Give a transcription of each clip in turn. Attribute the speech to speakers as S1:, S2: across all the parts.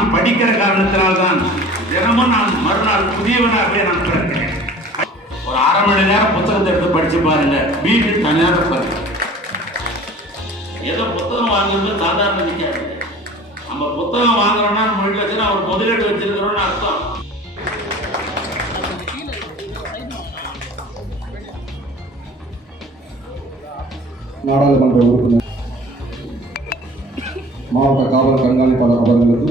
S1: நான் படிக்கிற காரணத்தினால்தான் தினமும் நான் மறுநாள் புதியவனாகவே நான் பிறக்கிறேன். ஒரு அரை மணி நேரம் புத்தகத்தை எடுத்து படிச்சு பாருங்க. வீட்டு தனியாக பாருங்க ஏதோ புத்தகம் வாங்குறது சாதாரண நிற்காது நம்ம புத்தகம் வாங்குறோம்னா நம்ம வீட்டில் வச்சு முதலீடு வச்சிருக்கிறோம்னு அர்த்தம்.
S2: நாடாளுமன்ற உறுப்பினர் மாவட்ட காவல் கண்காணிப்பாளர் அவர்களுக்கு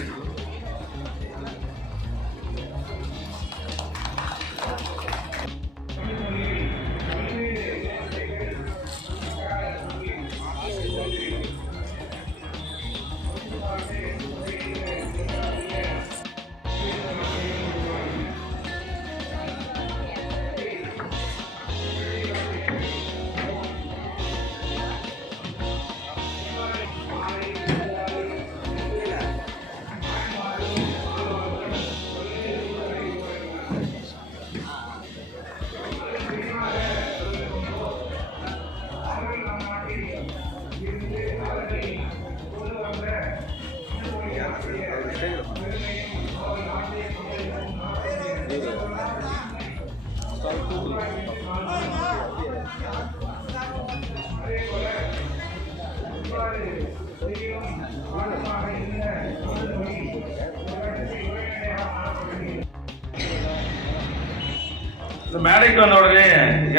S1: மேடைக்கு வந்த உடனே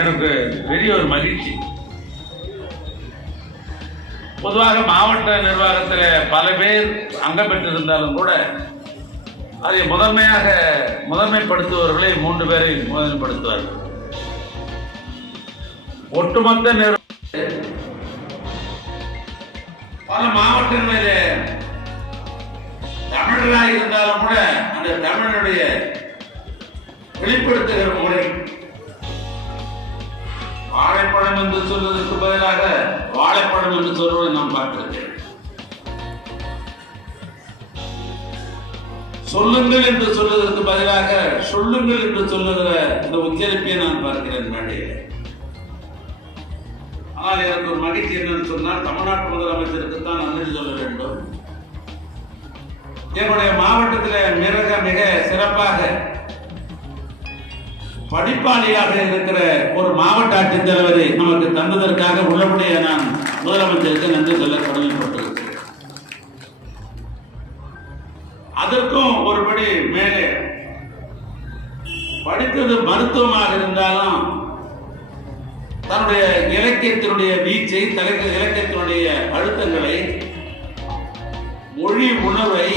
S1: எனக்கு பெரிய ஒரு மகிழ்ச்சி. பொதுவாக மாவட்ட நிர்வாகத்தில் பல பேர் அங்கம் பெற்றிருந்தாலும் கூட அதை முதன்மையாக முதன்மைப்படுத்துபவர்களை மூன்று பேரை முதன்மைப்படுத்துவார்கள். ஒட்டுமொத்த நிர்வாக பல மாவட்டங்களிலே தமிழராக இருந்தாலும் கூட அந்த தமிழனுடைய வெளிப்படுத்துகிற முறை வாழைப்பழம் என்று சொல்வதற்கு பதிலாக வாழைப்பழம் என்று சொல்வதை நாம் பார்த்திருக்கிறேன் சொல்லுங்கள் என்று சொல்லுவதற்கு பதிலாக சொல்லுங்கள் என்று சொல்லுகிற இந்த உச்சரிப்பை நான் பார்க்கிறேன் மேடையில் ஆனால் எனக்கு ஒரு மகிழ்ச்சி என்னன்னு சொன்னால் தமிழ்நாட்டு முதலமைச்சருக்கு தான் நன்றி சொல்ல வேண்டும். என்னுடைய மாவட்டத்தில் மிக மிக சிறப்பாக படிப்பாளியாக இருக்கிற ஒரு மாவட்ட ஆட்சித்தலைவரை நமக்கு தந்ததற்காக உள்ளபடியே நான் முதலமைச்சருக்கு நன்றி சொல்ல கடமைப்பட்டிருக்கிறேன் அதற்கும் ஒருபடி மேலே படித்தது மருத்துவமாக இருந்தாலும் தன்னுடைய இலக்கியத்தினுடைய வீச்சை தலை இலக்கியத்தினுடைய அழுத்தங்களை மொழி உணர்வை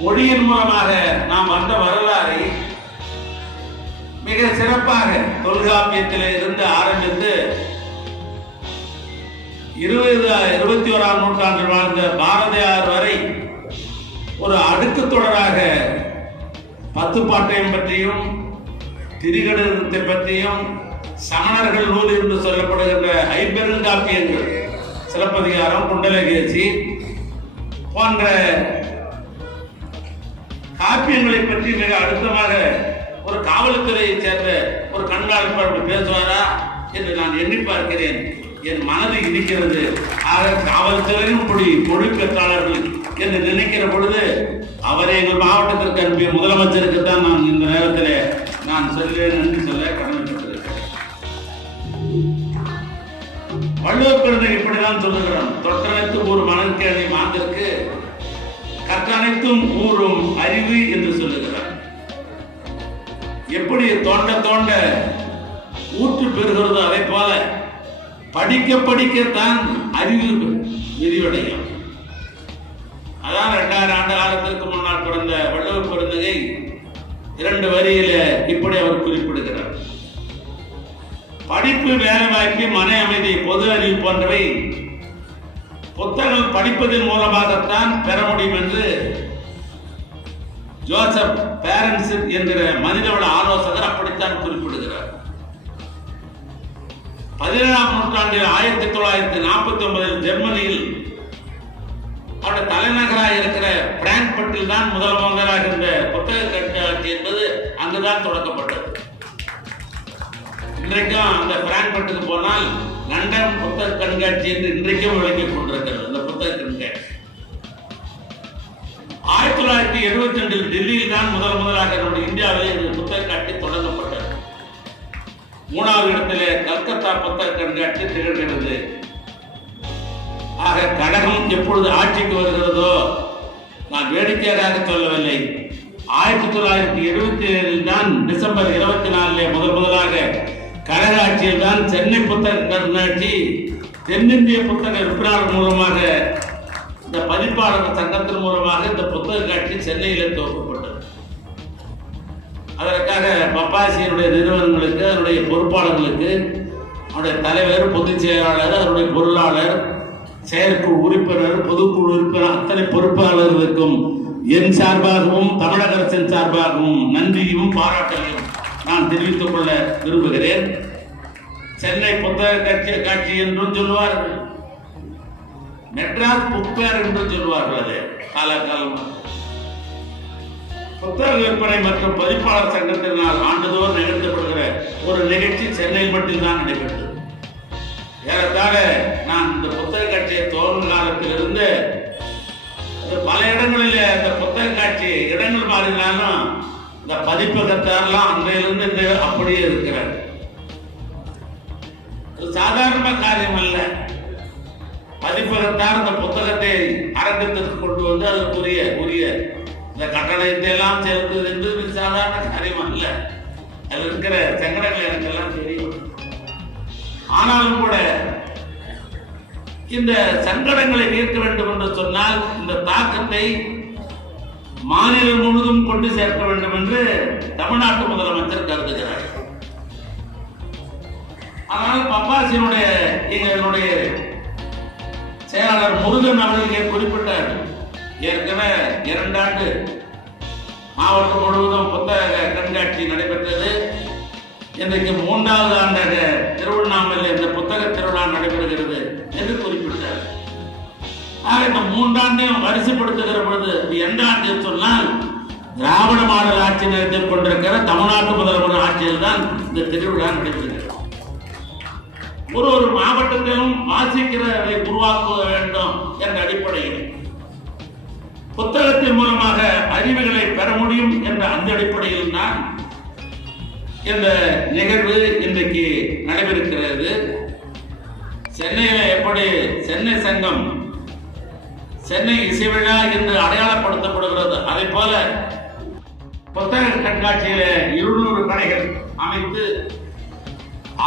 S1: மொழியின் மூலமாக நாம் வந்த வரலாறை மிக சிறப்பாக தொல்காப்பியத்தில் இருந்து ஆரம்பித்து இருபது இருபத்தி ஓராம் நூற்றாண்டில் வாழ்ந்த பாரதியார் வரை ஒரு அடுக்கு தொடராக பத்து பாட்டையும் பற்றியும் திரிகடத்தை பற்றியும் சமணர்கள் நூல் என்று சொல்லப்படுகின்ற ஐம்பெருங்காப்பியங்கள் சிலப்பதிகாரம் குண்டலகேசி போன்ற காப்பியங்களை பற்றி மிக அழுத்தமாக ஒரு காவல்துறையை சேர்ந்த ஒரு கண்காணிப்பாளர் பேசுவாரா என்று நான் எண்ணி பார்க்கிறேன். என் மனது இனிக்கிறது. ஆக காவல்துறையும் இப்படி மொழி பெற்றாளர்கள் என்று நினைக்கிற பொழுது அவரை எங்கள் மாவட்டத்திற்கு அனுப்பிய முதலமைச்சருக்கு தான் நான் இந்த நேரத்தில் நான் சொல்ல நன்றி சொல்ல கடமைப்பட்டிருக்கிறேன். வள்ளுவர் பிறந்தர் இப்படிதான் சொல்லுகிறோம். தொற்றனைத்து ஒரு மணற்கேணி மாந்திற்கு கற்றனைத்தும் ஊறும் அறிவு என்று சொல்லுகிறார் எப்படி தோண்ட தோண்ட ஊற்று பெறுகிறதோ அதே போல படிக்க படிக்கத்தான் அறிவு விரிவடையும். அதான் ரெண்டாயிரம் ஆண்டு காலத்திற்கு முன்னால் பிறந்த வள்ளுவர் பிறந்தகை இரண்டு வரியில இப்படி அவர் குறிப்பிடுகிறார். படிப்பு வேலை வாய்ப்பு மன அமைதி பொது அறிவு போன்றவை புத்தகம் படிப்பதன் மூலமாகத்தான் பெற முடியும் என்று ஜோசப் பேரன்ஸ் என்கிற மனிதவள ஆலோசகர் அப்படித்தான் குறிப்பிடுகிறார். பதினேழாம் நூற்றாண்டில் ஆயிரத்தி தொள்ளாயிரத்தி நாற்பத்தி ஒன்பதில் ஜெர்மனியில் அவருடைய தலைநகராக இருக்கிற பிராங்க்பட்டில் தான் முதல் முதலாக இருந்த புத்தக கண்காட்சி என்பது அங்குதான் தொடங்கப்பட்டது இன்றைக்கும் அந்த பிராங்க்பட்டுக்கு போனால் லண்டன் புத்தக கண்காட்சி என்று இன்றைக்கும் விளங்கிக் கொண்டிருக்கிறது. அந்த புத்தக கண்காட்சி. ஆயிரத்தி தொள்ளாயிரத்தி எழுபத்தி ரெண்டில் டெல்லியில் தான் முதல் முதலாக நம்முடைய இந்தியாவிலே இந்த புத்தக காட்சி தொடங்கப்பட்டது. மூணாவது இடத்திலே கல்கத்தா புத்தக கண்காட்சி திகழ்கிறது. ஆக கழகம் எப்பொழுது ஆட்சிக்கு வருகிறதோ நான் வேடிக்கையாக சொல்லவில்லை. ஆயிரத்தி தொள்ளாயிரத்தி எழுபத்தி ஏழில் தான் டிசம்பர் இருபத்தி நாலிலே முதல் முதலாக கழக ஆட்சியில் தான் சென்னை புத்தக கண்காட்சி தென்னிந்திய புத்தக விற்பனாளர் மூலமாக இந்த பதிப்பாளர் சங்கத்தின் மூலமாக இந்த புத்தக காட்சி சென்னையில் துவக்கப்பட்டது. அதற்காக பப்பாசியனுடைய நிறுவனங்களுக்கு அதனுடைய பொறுப்பாளர்களுக்கு அவருடைய தலைவர் பொதுச் செயலாளர் அதனுடைய பொருளாளர் செயற்குழு உறுப்பினர் பொதுக்குழு உறுப்பினர் அத்தனை பொறுப்பாளர்களுக்கும் என் சார்பாகவும் தமிழக அரசின் சார்பாகவும் நன்றியும் பாராட்டலையும் நான் தெரிவித்துக் கொள்ள விரும்புகிறேன். சென்னை புத்தக காட்சி காட்சி என்றும் சொல்வார்கள் மெட்ராஸ் புக்பேர் என்று சொல்வார்கள் அது. காலகாலமாக புத்தக விற்பனை மற்றும் பதிப்பாளர் சங்கத்தினால் ஆண்டுதோறும் நிகழ்த்தப்படுகிற ஒரு நிகழ்ச்சி சென்னையில் மட்டும்தான் நடைபெற்றது. ஏறத்தாழ நான் இந்த புத்தக காட்சியை துவங்கும் காலத்திலிருந்து பல இடங்களில் இந்த புத்தக காட்சி இடங்கள் மாறினாலும் இந்த பதிப்பகத்தாரெல்லாம் அன்றையிலிருந்து இந்த அப்படியே இருக்கிறார் இது சாதாரண காரியம் அல்ல பதிப்பகத்தார் இந்த புத்தகத்தை அரங்கத்திற்கு கொண்டு வந்து அதற்குரிய உரிய இந்த கட்டணத்தை எல்லாம் செலுத்துவது என்று சாதாரண காரியம் அல்ல அதில் இருக்கிற சங்கடங்கள் எனக்கெல்லாம் தெரியும். ஆனாலும் கூட இந்த சங்கடங்களை தீர்க்க வேண்டும் என்று சொன்னால் இந்த தாக்கத்தை மாநிலம் முழுதும் கொண்டு சேர்க்க வேண்டும் என்று தமிழ்நாட்டு முதலமைச்சர் கருதுகிறார். ஆனால் பப்பாசியனுடைய எங்களுடைய செயலாளர் முருகன் அவர்கள் குறிப்பிட்டார்? ஏற்கனவே இரண்டாண்டு மாவட்டம் முழுவதும் புத்தக கண்காட்சி நடைபெற்றது. இன்றைக்கு மூன்றாவது ஆண்டாக திருவண்ணாமலையில் இந்த புத்தக திருவிழா நடைபெறுகிறது என்று குறிப்பிட்டார். ஆக இந்த மூன்றாண்டையும் வரிசைப்படுத்துகிற பொழுது எந்த ஆண்டு சொன்னால் திராவிட மாடல் ஆட்சி நடத்திக் கொண்டிருக்கிற தமிழ்நாட்டு முதல்வர் ஆட்சியில் தான் இந்த திருவிழா நடைபெறுகிறது. ஒரு ஒரு மாவட்டத்தில் வாசிக்கிறவர்களை உருவாக்க வேண்டும் என்ற அடிப்படையில். புத்தகத்தின் மூலமாக அறிவுகளை பெற முடியும் என்ற அந்த அடிப்படையில் தான் இந்த நிகழ்வு இன்றைக்கு நடைபெறுகிறது. சென்னையில எப்படி சென்னை சங்கம் சென்னை இசை விழா என்று அடையாளப்படுத்தப்படுகிறது. அதை போல புத்தக கண்காட்சியில இருநூறு கடைகள் அமைத்து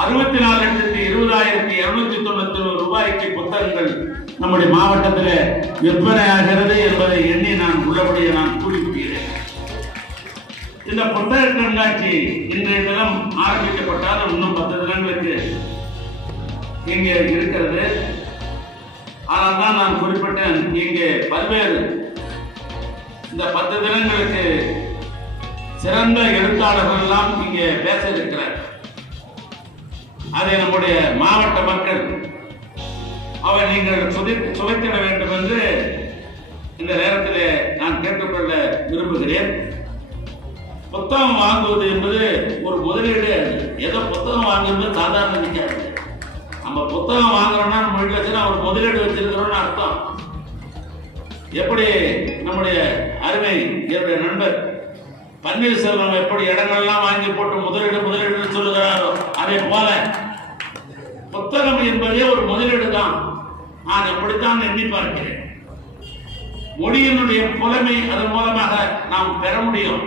S1: அறுபத்தி நாலு லட்சத்தி இருபதாயிரத்தி இருநூத்தி தொண்ணூத்தி ஒரு ரூபாய்க்கு புத்தகங்கள் நம்முடைய மாவட்டத்தில் விற்பனையாகிறது என்பதை எண்ணி நான் உள்ளபடியே நான் கூறிவிடுகிறேன். இந்த புத்தக கண்காட்சி இன்றைய தினம் ஆரம்பிக்கப்பட்டால் இன்னும் பத்து தினங்களுக்கு இங்கே இருக்கிறது. ஆனால் தான் நான் குறிப்பிட்டேன் இங்கே பல்வேறு இந்த பத்து தினங்களுக்கு சிறந்த எழுத்தாளர்கள் எல்லாம் இங்கே பேச இருக்கிறார் அதை நம்முடைய மாவட்ட மக்கள் அவன் நீங்கள் சுதை சுவைத்திட வேண்டும் என்று இந்த நேரத்தில் நான் கேட்டுக்கொள்ள விரும்புகிறேன். புத்தகம் வாங்குவது என்பது ஒரு முதலீடு ஏதோ புத்தகம் வாங்குறது சாதாரண நிற்காது நம்ம புத்தகம் வாங்குறோம்னா நம்ம வீட்டில் வச்சுன்னா ஒரு முதலீடு வச்சிருக்கிறோம்னு அர்த்தம். எப்படி நம்முடைய அருமை என்னுடைய நண்பர் பன்னீர்செல்வம் எப்படி இடங்கள்லாம் வாங்கி போட்டு முதலீடு முதலீடுன்னு சொல்லுகிறாரோ அதே போல புத்தகம் என்பதே ஒரு முதலீடு தான் நான் அப்படித்தான் எண்ணி பார்க்கிறேன். மொழியினுடைய புலமை அதன் மூலமாக நாம் பெற முடியும்.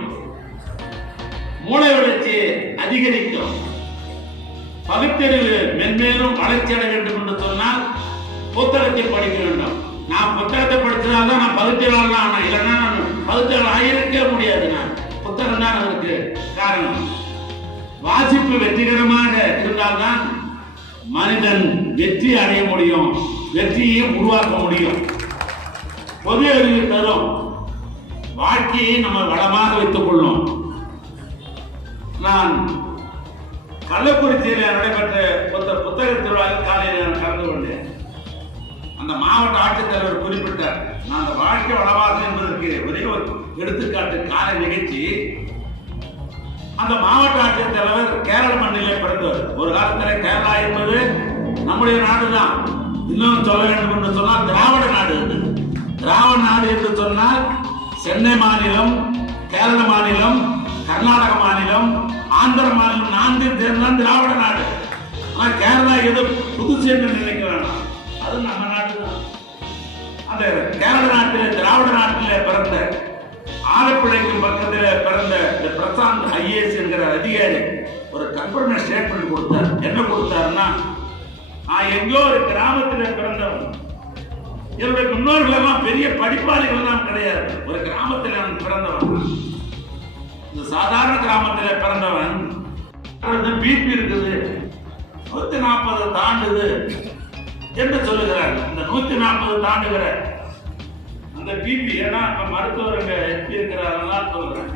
S1: மூளை வளர்ச்சி அதிகரிக்கும். பகுத்தறிவு மென்மேலும் வளர்ச்சி அடைய வேண்டும் என்று சொன்னால் புத்தகத்தை படிக்க வேண்டும். நான் புத்தகத்தை படிச்சதால்தான் நான் பகுத்தறிவாளர் ஆனால் இல்லைன்னா நான் பகுத்தறிவாளர் ஆகியிருக்கவே முடியாது நான். புத்தகம் தான் அதற்கு காரணம். வாசிப்பு வெற்றிகரமாக இருந்தால்தான் மனிதன் வெற்றி அடைய முடியும் வெற்றியை உருவாக்க முடியும். பொது அறிவு தரும். வாழ்க்கையை நம்ம வளமாக வைத்துக் கொள்ளும். நான் கள்ளக்குறிச்சியில் நடைபெற்ற புத்த புத்தக திருவிழாவில் காலையில் நான் கலந்து கொண்டேன். அந்த மாவட்ட ஆட்சித்தலைவர் குறிப்பிட்டார் நான் அந்த வாழ்க்கை வளமாக என்பதற்கு ஒரே ஒரு எடுத்துக்காட்டு காலை நிகழ்ச்சி. அந்த மாவட்ட ஆட்சித்தலைவர் கேரள மண்ணிலே பிறந்தவர். ஒரு காலத்தில் கேரளா என்பது நம்முடைய நாடு தான் இன்னும் சொல்ல வேண்டும் என்று சொன்னால் திராவிட நாடு இது. திராவிட நாடு என்று சொன்னால் சென்னை மாநிலம் கேரள மாநிலம் கர்நாடக மாநிலம் ஆந்திர மாநிலம் நான்கு சேர்ந்தான் திராவிட நாடு. ஆனால் கேரளா எது? புதுசு என்று நினைக்கிறானா? அது நம்ம நாடு தான் அந்த கேரள நாட்டிலே திராவிட நாட்டிலே பிறந்த ஆலப்பிள்ளைக்கு பக்கத்தில் பிறந்த இந்த பிரசாந்த் ஐஏஎஸ் என்கிற அதிகாரி ஒரு கன்ஃபர்மேஷன் ஸ்டேட்மெண்ட் கொடுத்தார். என்ன கொடுத்தாருன்னா நான் எங்கேயோ ஒரு கிராமத்தில் பிறந்தவன். என்னுடைய முன்னோர்கள் எல்லாம் பெரிய படிப்பாளிகள் தான் கிடையாது. ஒரு கிராமத்தில் நான் பிறந்தவன். இந்த சாதாரண கிராமத்தில் பிறந்தவன். பிபி இருக்குது. நூத்தி நாற்பது தாண்டுது என்று சொல்லுகிறார். இந்த நூத்தி நாற்பது தாண்டுகிற அந்த பிபி ஏன்னா இப்ப மருத்துவருங்க எப்படி இருக்கிறாருன்னா சொல்றேன்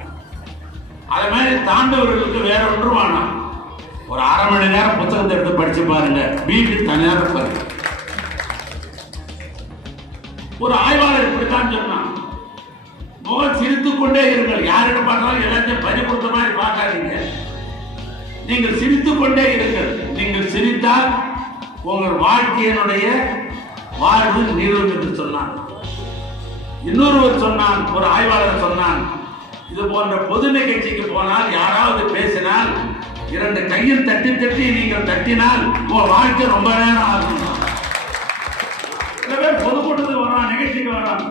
S1: அது மாதிரி தாண்டவர்களுக்கு வேற ஒன்றும் வேணாம். ஒரு அரை மணி நேரம் புத்தகத்தை எடுத்து படிச்சு பாருங்க. பிபி தனியாக இருப்பாரு ஒரு ஆய்வாளர் இப்படித்தான் சொன்னான். முகம் சிரித்துக் கொண்டே இருங்கள். யாரிடம் பார்த்தாலும் எல்லாத்தையும் பறி கொடுத்த மாதிரி பார்க்காதீங்க. நீங்கள் சிரித்துக் கொண்டே இருங்கள். நீங்கள் சிரித்தால் உங்கள் வாழ்க்கையினுடைய வாழ்வு நீளும் என்று சொன்னான். இன்னொருவர் சொன்னான் ஒரு ஆய்வாளர் சொன்னான் இது போன்ற பொது நிகழ்ச்சிக்கு போனால் யாராவது பேசினால் இரண்டு கையில் தட்டி தட்டி நீங்கள் தட்டினால் உங்க வாழ்க்கை ரொம்ப நேரம் ஆகும். சில பேர் பொதுக்கூட்டத்துக்கு வரான் நிகழ்ச்சிக்கு வரான்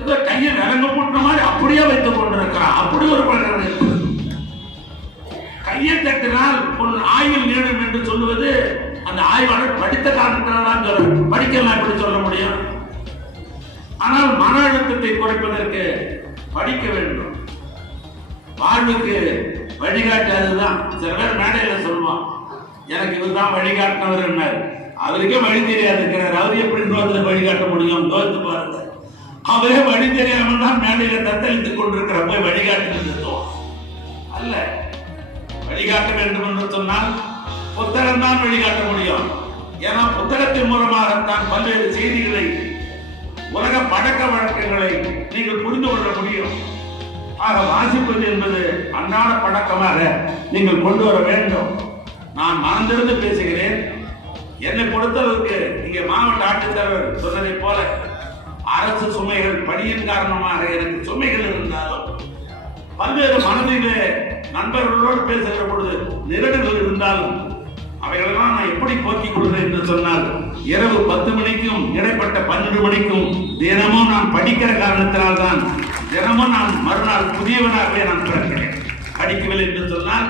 S1: ஏதோ கையை விலங்கு போட்டுற மாதிரி அப்படியே வைத்துக் கொண்டிருக்கிறான் அப்படி ஒரு பழக்கம் இருக்குது கையை தட்டினால் உன் ஆய்வில் நீளும் என்று சொல்லுவது அந்த ஆய்வாளர் படித்த காரணத்தினால் சொல்ல படிக்கலாம் எப்படி சொல்ல முடியும்? ஆனால் மன அழுத்தத்தை குறைப்பதற்கு படிக்க வேண்டும். வாழ்வுக்கு வழிகாட்டு அதுதான் சில பேர் மேடையில சொல்லுவான் எனக்கு இவர்தான் வழிகாட்டினவர் என்ன அவருக்கே வழி தெரியாது இருக்கிறார். அவர் எப்படி இன்னொருத்தர் வழிகாட்ட முடியும்? தோத்து பாருங்க. அவரே வழி தெரியாமல் தான் மேடையில தத்தளித்துக் கொண்டிருக்கிற போய் வழிகாட்டு அல்ல வழிகாட்ட வேண்டும் என்று சொன்னால் புத்தகம் தான் வழிகாட்ட முடியும். ஏன்னா புத்தகத்தின் மூலமாகத்தான் பல்வேறு செய்திகளை உலக பழக்க வழக்கங்களை நீங்கள் புரிந்து கொள்ள முடியும். ஆக வாசிப்பது என்பது அன்றாட பழக்கமாக நீங்கள் கொண்டு வர வேண்டும். நான் மனந்திருந்து பேசுகிறேன். என்னை பொறுத்தளவுக்கு இங்கே மாவட்ட ஆட்சித்தலைவர் சொன்னதை போல அரசு சுமைகள் பணியின் காரணமாக எனக்கு சுமைகள் இருந்தாலும் பல்வேறு மனதிலே நண்பர்களோடு பேசுகிற பொழுது நிரடுகள் இருந்தாலும் அவைகளெல்லாம் நான் எப்படி போக்கிக் கொள்கிறேன் என்று சொன்னால் இரவு பத்து மணிக்கும் இடைப்பட்ட பன்னெண்டு மணிக்கும் தினமும் நான் படிக்கிற காரணத்தினால் தான் தினமும் நான் மறுநாள் புதியவனாகவே நான் பிறக்கிறேன். படிக்கவில்லை என்று சொன்னால்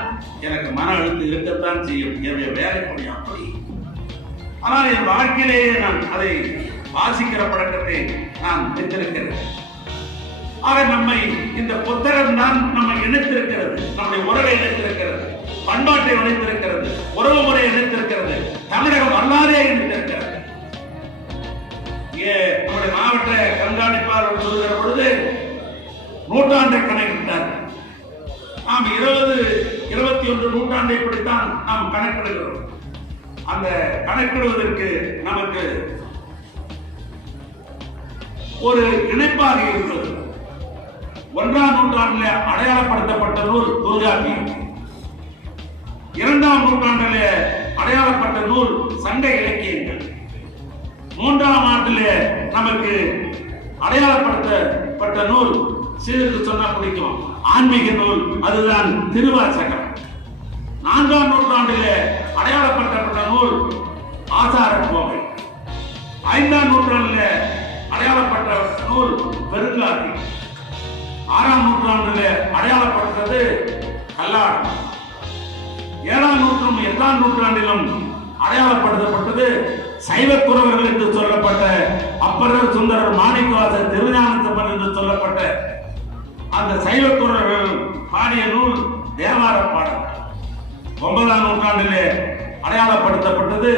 S1: எனக்கு மன அழுத்தம் இருக்கத்தான் செய்யும். என்னுடைய வேலை பணி அப்படி. ஆனால் என் வாழ்க்கையிலேயே நான் அதை வாசிக்கிற பழக்கத்தை நான் வைத்திருக்கிறேன். ஆக நம்மை இந்த புத்தகம் தான் நம்மை இணைத்திருக்கிறது நம்முடைய உறவை இணைத்திருக்கிறது. பண்பாட்டை இணைத்திருக்கிறது உறவு முறை இணைத்திருக்கிறது தமிழகம் வரலாறே இணைத்திருக்கிறது. நம்முடைய மாவட்ட கண்காணிப்பாளர் சொல்கிற பொழுது நூற்றாண்டை கணக்கிட்டார். நாம் இருபது இருபத்தி ஒன்று நூற்றாண்டை இப்படித்தான் நாம் கணக்கிடுகிறோம். அந்த கணக்கிடுவதற்கு நமக்கு ஒரு இணைப்பாக இருக்கிறது ஒன்றாம் நூற்றாண்டில் அடையாளப்படுத்தப்பட்ட நூல் தொல்காப்பியம் இரண்டாம் நூற்றாண்டிலே அடையாளப்பட்ட நூல் சங்க இலக்கியங்கள். மூன்றாம் ஆண்டிலே நமக்கு அடையாளப்படுத்தப்பட்ட நூல் சீருக்கு சொன்னா பிடிக்கும். ஆன்மீக நூல் அதுதான் திருவாசகம். நான்காம் நூற்றாண்டில் அடையாளப்படுத்தப்பட்ட நூல் ஆசார கோவை ஐந்தாம் நூற்றாண்டில் அடையாளப்பட்ட நூல் பெருங்காதி ஆறாம் நூற்றாண்டில் அடையாளப்படுத்தது கல்லாடம் ஏழாம் நூற்றும் எட்டாம் நூற்றாண்டிலும் அடையாளப்படுத்தப்பட்டது சைவ குறவர்கள் என்று சொல்லப்பட்ட அப்பரர் சுந்தரர் மாணிக்கவாசர் திருஞானத்தப்பன் என்று சொல்லப்பட்ட அந்த சைவ குறவர்கள் பாடிய நூல் தேவார பாடல். ஒன்பதாம் நூற்றாண்டிலே அடையாளப்படுத்தப்பட்டது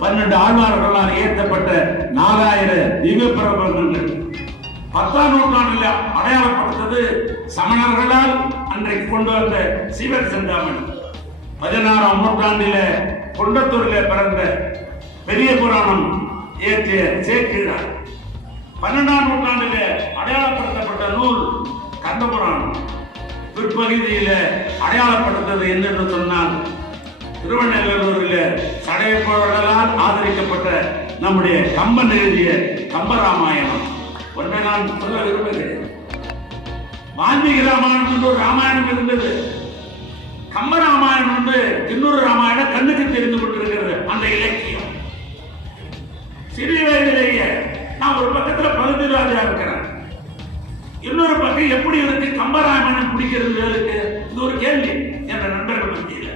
S1: பன்னெண்டு ஆழ்வார்களால் இயற்றப்பட்ட நாலாயிர திவ்ய பிரபந்தங்கள் பத்தாம் நூற்றாண்டில் அடையாளப்படுத்தது சமணர்களால் அன்றைக்கு கொண்டு வந்த சீவர் செந்தாமணி. பதினாறாம் நூற்றாண்டில கொண்டத்தூரிலே பிறந்த பெரிய புராணம் இயற்றிய சேக்கிழார். பன்னெண்டாம் நூற்றாண்டிலே அடையாளப்படுத்தப்பட்ட நூல் கந்த புராணம் பிற்பகுதியில அடையாளப்படுத்தது என்னென்று சொன்னால் திருவண்ணூரில் சடையப்பவர்களால் ஆதரிக்கப்பட்ட நம்முடைய கம்பன் எழுதிய கம்பராமாயணம். ஒன்றை நான் சொல்ல விரும்புகிறேன். வால்மீகி ராமாயணம் என்று ஒரு ராமாயணம் இருந்தது. கம்பராமாயணம் வந்து இன்னொரு ராமாயணம் கண்ணுக்கு தெரிந்து கொண்டிருக்கிறது அந்த இலக்கியம். சிறிய வயதிலேயே நான் ஒரு பக்கத்துல பகுதி ராஜா இருக்கிறேன். இன்னொரு பக்கம் எப்படி இருக்கு கம்பராமாயணம் பிடிக்கிறது இருக்கு இது ஒரு கேள்வி என்ற நண்பர்கள் மத்தியில.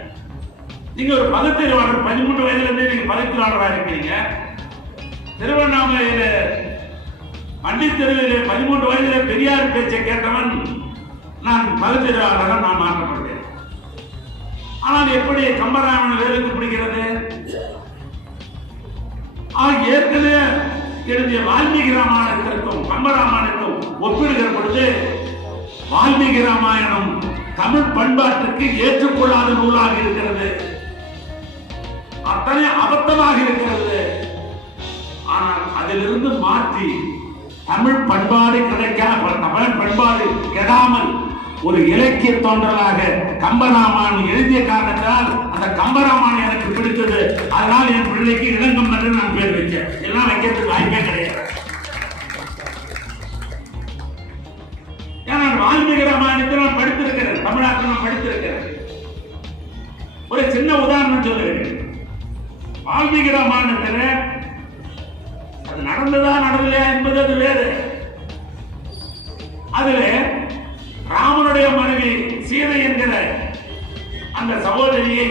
S1: நீங்க ஒரு பகுத்தறிவாளர் பதிமூன்று வயதுல இருந்தே நீங்க பகுத்தறிவாளராக இருக்கிறீங்க. திருவண்ணாமலையில பண்டித் தெருவிலே பதிமூன்று வயதிலே பெரியார் பேச்சை கேட்டவன் நான் பகுத்தறிவாளராக நான் மாற்றப்பட்டேன் ஆனால் எப்படி கம்பராமன் வேலுக்கு பிடிக்கிறது? ஆக ஏற்கனவே எழுதிய வால்மீகி ராமாயணத்திற்கும் கம்பராமாயணத்தும் ஒப்பிடுகிற பொழுது வால்மீகி ராமாயணம் தமிழ் பண்பாட்டுக்கு ஏற்றுக்கொள்ளாத நூலாக இருக்கிறது. அத்தனை அபத்தமாக இருக்கிறது. ஆனால் அதிலிருந்து மாற்றி தமிழ் பண்பாடு கிடைக்காம தமிழ் பண்பாடு கெடாமல் ஒரு இலக்கிய தோன்றலாக கம்பராமான் எழுதிய காரணத்தால் அந்த கம்பராமான் எனக்கு பிடித்தது. அதனால் என் பிள்ளைக்கு இளங்கம் என்று நான் பேர் வச்சேன் எல்லாம் வைக்கிறதுக்கு வாய்ப்பே கிடையாது. ஏன்னா வால்மீகி ராமாயணத்தை நான் படித்திருக்கிறேன். தமிழ்நாட்டில் நான் படித்திருக்கிறேன். ஒரு சின்ன உதாரணம் சொல்லுகிறேன். வால்மீகி ராமாயணத்தில் அது நடந்ததா நடந்தலையா என்பது அது வேறு. அதுல ராமனுடைய மனைவி சீதை என்கிற அந்த சகோதரியை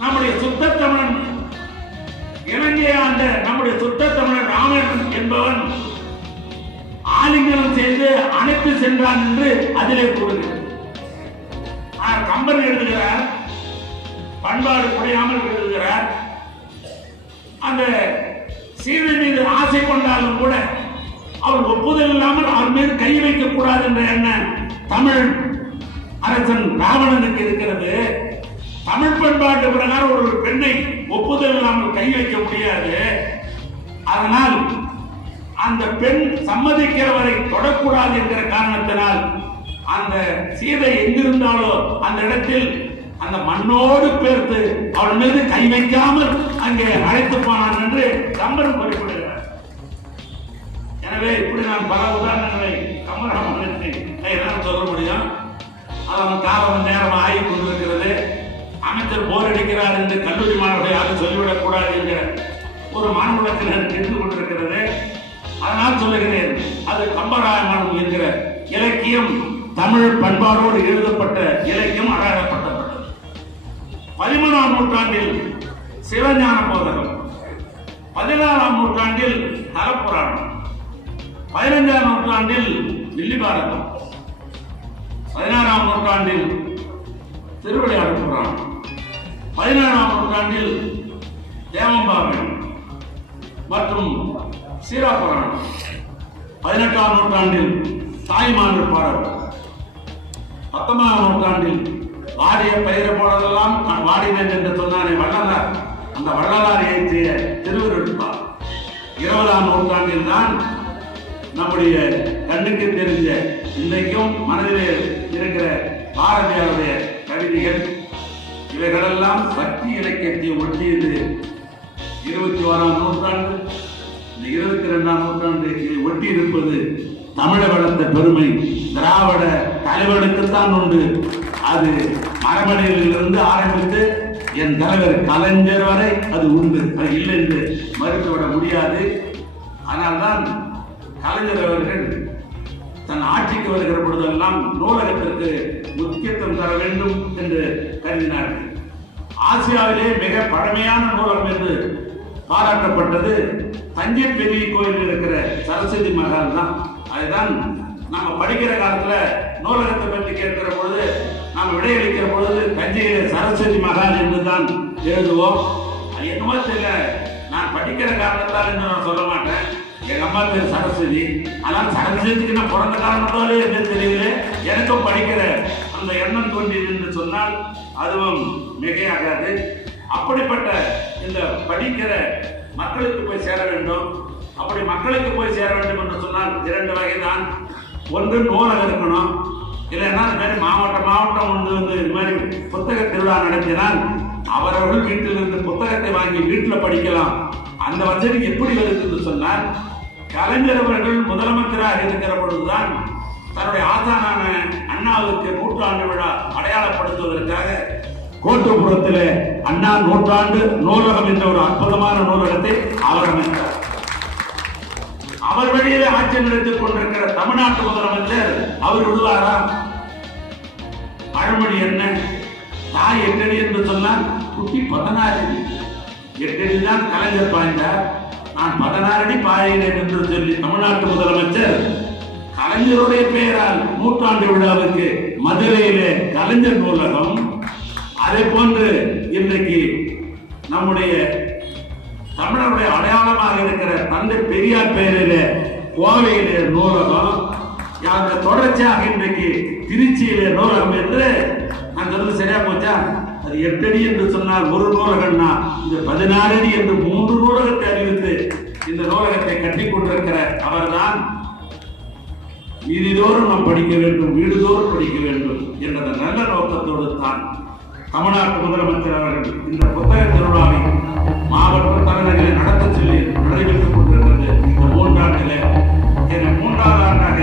S1: நம்முடைய சுத்த தமிழன் இலங்கையை ஆண்ட நம்முடைய சுத்த தமிழன் ராமன் என்பவன் ஆலிங்கனம் செய்து அணைத்து சென்றான் என்று அதிலே கூறுகிறார் ஆனால் கம்பன் எழுதுகிறார் பண்பாடு குறையாமல் எழுதுகிறார். அந்த சீதை மீது ஆசை கொண்டாலும் கூட அவர் ஒப்புதல் இல்லாமல் அவர் மீது கை வைக்க கூடாது என்ற எண்ணம் தமிழ் அரசன் ராவணனுக்கு இருக்கிறது. தமிழ் பண்பாட்டு பிரகாரம் ஒரு பெண்ணை ஒப்புதல் இல்லாமல் கை வைக்க முடியாது. அதனால் அந்த பெண் சம்மதிக்கிற வரை தொடக்கூடாது என்கிற காரணத்தினால் அந்த சீதை எங்கிருந்தாலோ அந்த இடத்தில் அந்த மண்ணோடு பேர்த்து அவள் மீது கை வைக்காமல் அங்கே அழைத்து போனான் என்று கம்பன் குறிப்பிடுகிறார் எனவே இப்படி நான் பல உதாரணங்களை கம்பராமாயணத்தை என்னால் சொல்ல முடியும்? அவன் காலம் நேரம் ஆகி கொண்டிருக்கிறது. அமைச்சர் போர் அடிக்கிறார் என்று கல்லூரி மாணவர்களை யாரும் சொல்லிவிடக் கூடாது என்கிற ஒரு மாணவத்தில் நின்று கொண்டிருக்கிறது. அதனால் சொல்லுகிறேன் அது கம்பராயமானம் என்கிற இலக்கியம் தமிழ் பண்பாடோடு எழுதப்பட்ட இலக்கியம் அடையாளப்படுத்தப்பட்டது. பதிமூணாம் நூற்றாண்டில் சிவஞான போதகம். பதினாறாம் நூற்றாண்டில் தலப்புராணம் பதினைஞ்சாம் நூற்றாண்டில் வில்லி பாரதம். பதினாறாம் நூற்றாண்டில் திருவிளையாடு புராணம் பதினேழாம் நூற்றாண்டில் தேவம்பாவன் மற்றும் சீரா புராணம் பதினெட்டாம் நூற்றாண்டில் தாய்மானவர் பாடல். பத்தொன்பதாம் நூற்றாண்டில் வாடிய பயிரை போடலாம் நான் வாடினேன் என்று சொன்னானே வள்ளலார். அந்த வள்ளலார் இயற்றிய திருவருட்பா. இருபதாம் நூற்றாண்டில் தான் நம்முடைய கண்ணுக்கு தெரிஞ்ச இன்றைக்கும் மனதிலே இருக்கிற பாரதியாருடைய கவிதைகள் இவைகளெல்லாம் பக்தி இலக்கியத்தை ஒட்டியது இருபத்தி ஓராம் நூற்றாண்டு. இந்த இருபத்தி ரெண்டாம் நூற்றாண்டு இதை ஒட்டி இருப்பது தமிழ வளர்ந்த பெருமை. திராவிட தலைவனுக்குத்தான் உண்டு. அது மரமடையிலிருந்து ஆரம்பித்து என் தலைவர் கலைஞர் வரை அது உண்டு. அது இல்லை என்று மறுத்துவிட முடியாது. ஆனால்தான் கலைஞர் அவர்கள் தன் ஆட்சிக்கு வருகிற பொழுதெல்லாம் நூலகத்திற்கு முக்கியத்துவம் தர வேண்டும் என்று கருதினார்கள். ஆசியாவிலே மிக பழமையான நூலகம் என்று பாராட்டப்பட்டது. தஞ்சை பெரிய கோயில் இருக்கிற சரஸ்வதி மகால் தான். அதுதான் நம்ம படிக்கிற காலத்துல நூலகத்தை பற்றி கேட்கிற பொழுது நாம் விடையளிக்கிற பொழுது தஞ்சையில சரஸ்வதி மகால் என்று தான் எழுதுவோம். அது என்னமோ தெரியல. நான் படிக்கிற காரணத்தால் என்று நான் சொல்ல மாட்டேன். எங்க அம்மா பேர் சரஸ்வதி. ஆனால் சரஸ்வதிக்கு நான் பிறந்த காரணத்தோடு என்று தெரியல? எனக்கும் படிக்கிற அந்த எண்ணம் தோன்றியது என்று சொன்னால் அதுவும் மிகையாகாது. அப்படிப்பட்ட இந்த படிக்கிற மக்களுக்கு போய் சேர வேண்டும். அப்படி மக்களுக்கு போய் சேர வேண்டும் என்று சொன்னால் இரண்டு வகைதான். ஒன்று நூலகம் இருக்கணும். இல்லைன்னா இந்த மாதிரி மாவட்டம் மாவட்டம் ஒன்று வந்து இது மாதிரி புத்தக திருவிழா நடத்தினால் அவரவர்கள் வீட்டிலிருந்து புத்தகத்தை வாங்கி வீட்டில் படிக்கலாம். அந்த வசதி எப்படி வருதுன்னு சொன்னால் கலைஞர் அவர்கள் முதலமைச்சராக இருக்கிற பொழுதுதான் தன்னுடைய ஆசானான அண்ணாவுக்கு நூற்றாண்டு விழா அடையாளப்படுத்துவதற்காக கோட்டுப்புறத்தில் அண்ணா நூற்றாண்டு நூலகம் என்ற ஒரு அற்புதமான நூலகத்தை அவர் அமைத்தார். அவர் வழியிலே ஆட்சி நடத்திக் கொண்டிருக்கிற தமிழ்நாட்டு முதலமைச்சர் அவர் விடுவாரா பழமொழி என்ன? தாய் எட்டடி என்று சொன்னால் குட்டி பதினாறு அடி எட்டடி தான் கலைஞர் பாய்ந்தார். நான் பதினாறு அடி என்று சொல்லி தமிழ்நாட்டு முதலமைச்சர் கலைஞருடைய பெயரால் நூற்றாண்டு விழாவுக்கு மதுரையிலே கலைஞர் நூலகம் அதே போன்று இன்றைக்கு நம்முடைய தமிழருடைய அடையாளமாக இருக்கிற தந்தை பெரியார் பெயரிலே கோவையிலே நூலகம் அந்த தொடர்ச்சியாக இன்றைக்கு திருச்சியிலே நூலகம் என்று நான் சொல்றது சரியா போச்சா? அது எட்டடி என்று சொன்னால் ஒரு நூலகம்னா இந்த பதினாறு அடி என்று மூன்று நூலகத்தை அறிவித்து இந்த நூலகத்தை கட்டி கொண்டிருக்கிற அவர்தான் வீதிதோறும் நாம் படிக்க வேண்டும் வீடுதோறும் படிக்க வேண்டும் என்ற நல்ல நோக்கத்தோடு தான் தமிழ்நாட்டு முதலமைச்சர் அவர்கள் இந்த புத்தக திருவிழாவை மாவட்ட தலைநகரை நடத்த சொல்லி நடைபெற்றுக் கொண்டிருக்கிறது இந்த மூன்றாண்டிலே. என மூன்றாவது ஆண்டாக